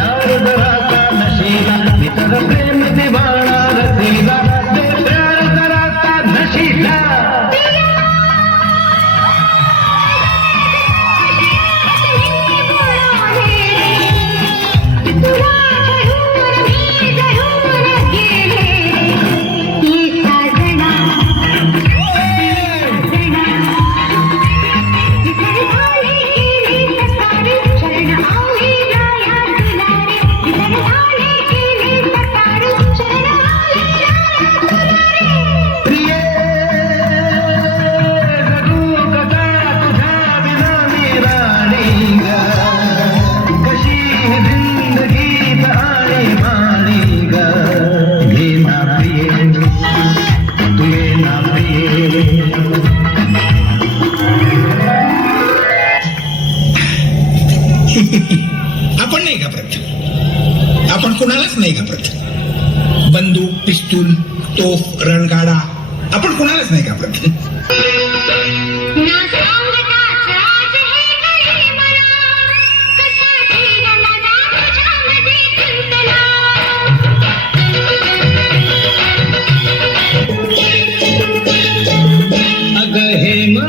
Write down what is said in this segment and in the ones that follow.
प्यार जरासा नशीला इतर प्रेम दिवाळा रसीला ते प्यार जरासा नशीला आपण नाही घाबरत, आपण कोणालाच नाही घाबरत. बंदूक, पिस्तूल, तोफ, रणगाडा आपण कोणालाच नाही घाबरत. अगं हेमा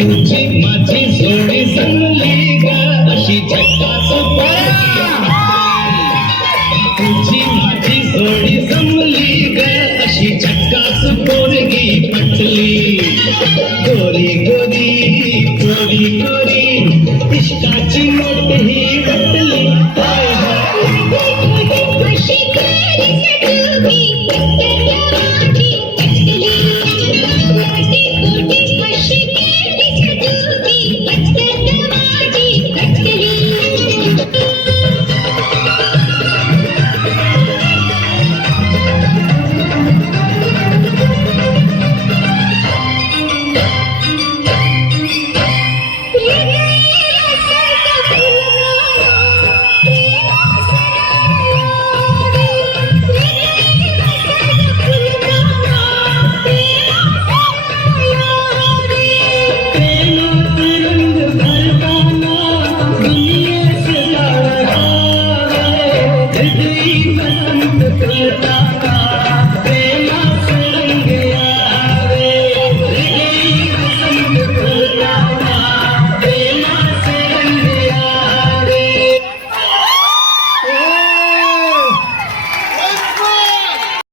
तुझी माझी जोडी जमली ग अशी झक्कास तुझी माझी जोडी जमली ग अशी झक्कास पोरगी पटली गोरी